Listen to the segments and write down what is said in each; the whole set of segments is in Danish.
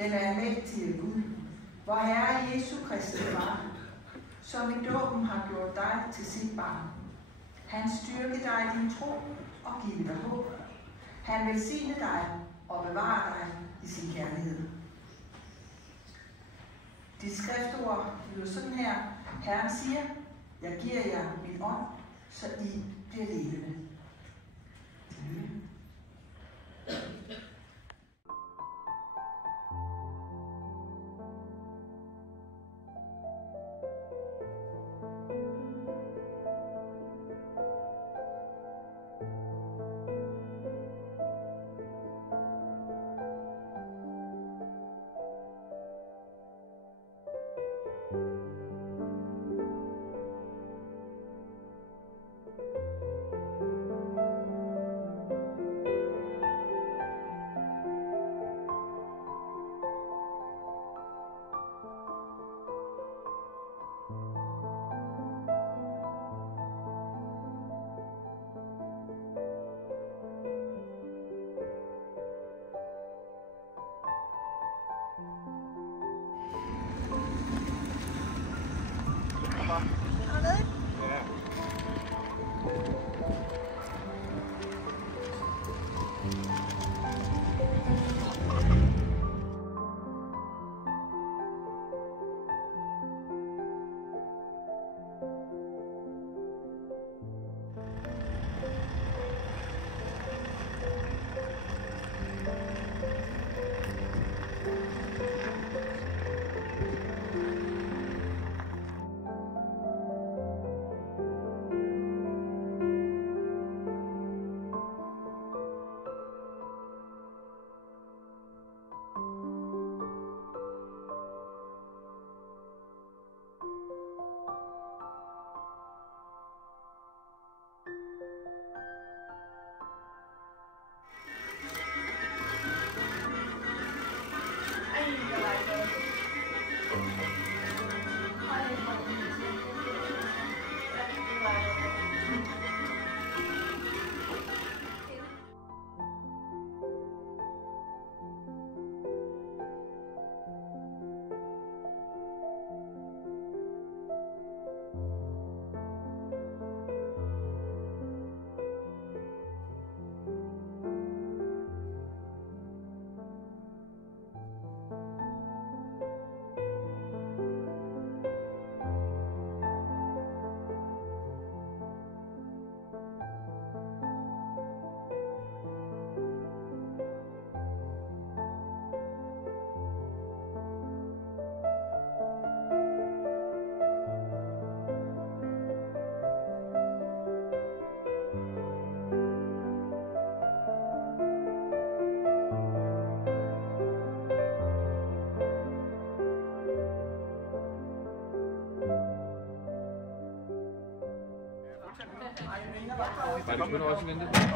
den almægtige Gud, vor Herre Jesu Kristi Far, som i dåben har gjort dig til sit barn. Han styrke dig din tro og give dig håb. Han velsigne dig og bevare dig i sin kærlighed. Dit skriftord lyder sådan her. Herren siger, jeg giver jer min ånd, så I bliver levende.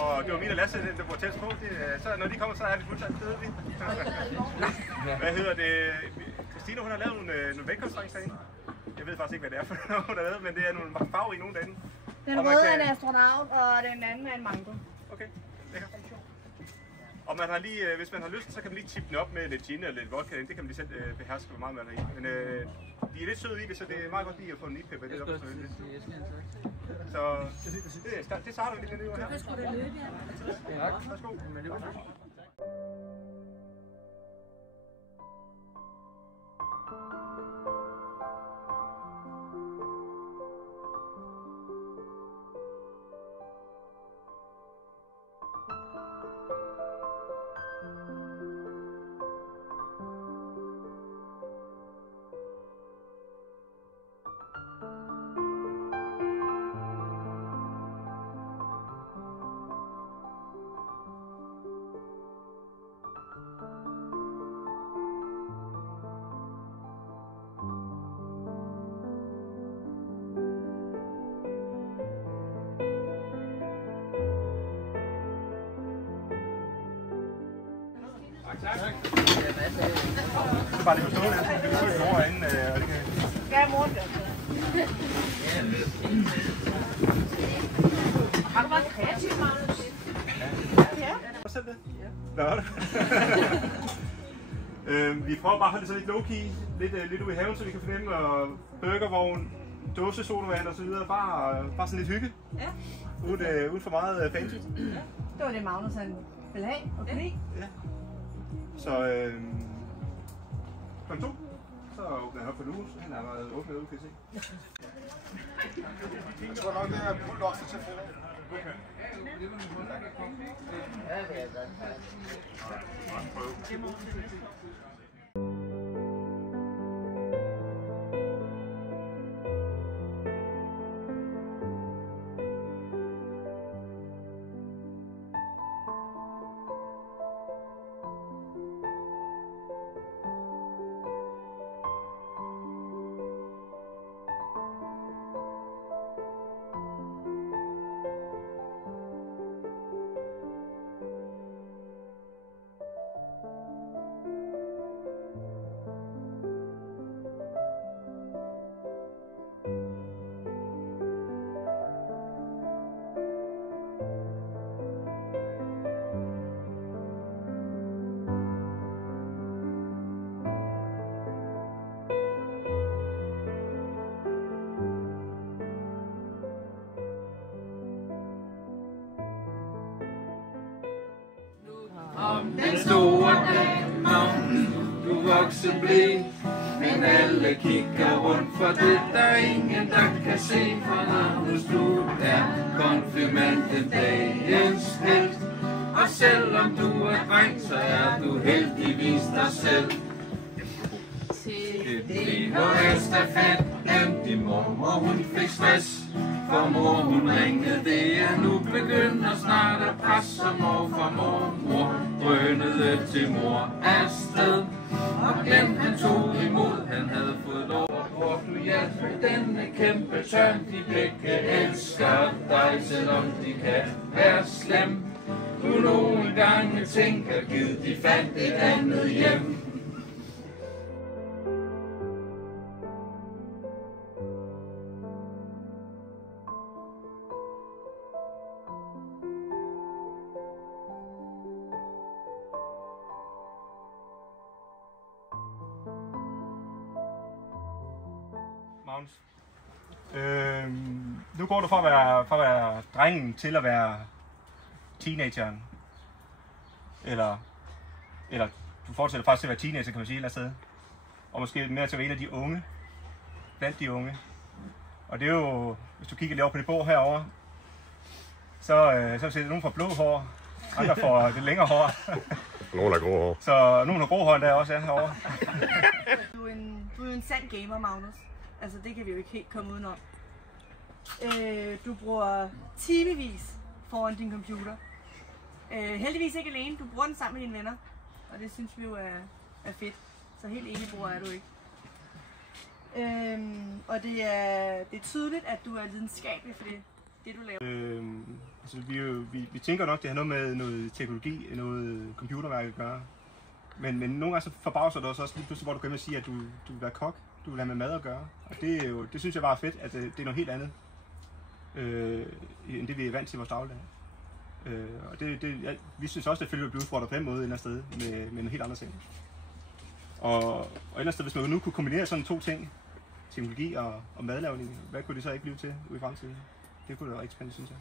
Og det var min og Lasse, der var tæt på. Så når de kommer, så er vi fuldstændig, det ved vi. Hvad hedder det? Christina, hun har lavet nogle velkomstdrinks herinde. Jeg ved faktisk ikke, hvad det er for noget, hun har lavet, men det er nogle farver i nogle af dem. Den røde er en astronaut, og den anden er en mango. Okay, lækker. Og man har lige, hvis man har lyst, så kan man lige tippe den op med lidt gin eller lidt vodka. Det kan man lige selv beherske, hvor meget man har i. Men de er lidt søde i det, så det er meget godt lige at få en nipepper lidt op. Så det starter vi lige med det her. Tak. Værsgo. Tak. Bare lige forstå det, så kan vi få et mor herinde, og det kan... Ja, mor. Har du været kreativ, Magnus? Ja. Hvad selv det? Ja. Nå, Vi prøver bare at holde det så lidt low-key, lidt ude i haven, så vi kan fornemme, og burgervogn, dåsesodavand og så videre. Bare sådan lidt hygge. Ja. Uden for meget fancy. Ja. Det var det, Magnus han ville have og kunne lide. Ja. Så kl. 2, så åbner han op for Louis. Han har været åbnet ude, kan I se. Jeg tror nok, det er bulldogser til fredag. Okay. Den store dag, Magnus, du vokser blæ. Men alle kigger rundt, for det der ingen, der kan se. For Magnus, du er konfirmanden, dagens helt. Og selvom du er dreng, så er du heldigvis dig selv. Til DHS-stafet glemte din mormor, hun fik stress. For mor hun ringede, det er nu begynder snart at presse. Og mormor drønede til mor afsted. Og den han tog imod, han havde fået lov. Hvor du hjalp denne kæmpe tørn, de begge elsker dig, selvom de kan være slem. Du nogle gange tænker, gid de fandt et andet hjem. Magnus. Nu går du fra at være drengen til at være teenageren. Eller du fortsætter faktisk til at være teenager, kan man sige, et eller andet sted. Og måske mere til at være en af de unge. Blandt de unge. Og det er jo, hvis du kigger lige over på det bord herovre, så ser nogen fra blå hår, andre får det længere hår. Nogle har grå hår. Så nogen har grå hår der også, ja, herovre. Du er en sand gamer, Magnus. Altså, det kan vi jo ikke helt komme udenom. Du bruger timevis foran din computer. Heldigvis ikke alene, du bruger den sammen med dine venner. Og det synes vi jo er fedt. Så helt enig bruger er du ikke. Og det er tydeligt, at du er lidenskabelig for det du laver. Altså, vi tænker nok, det har noget med noget teknologi, noget computerværk at gøre. Men nogle gange så forbavser det også lige pludselig, hvor du kan sige, at du vil være kok, du vil have med mad at gøre. Og det synes jeg bare er fedt, at det er noget helt andet, end det vi er vant til i vores dagligdag. Og vi synes også, at det bliver udfordret på den måde et eller andet sted med nogle helt andre ting. Og et eller andet sted, hvis man nu kunne kombinere sådan to ting, teknologi og madlavning, hvad kunne det så ikke blive til ude i fremtiden? Det kunne da være rigtig spændende, synes jeg.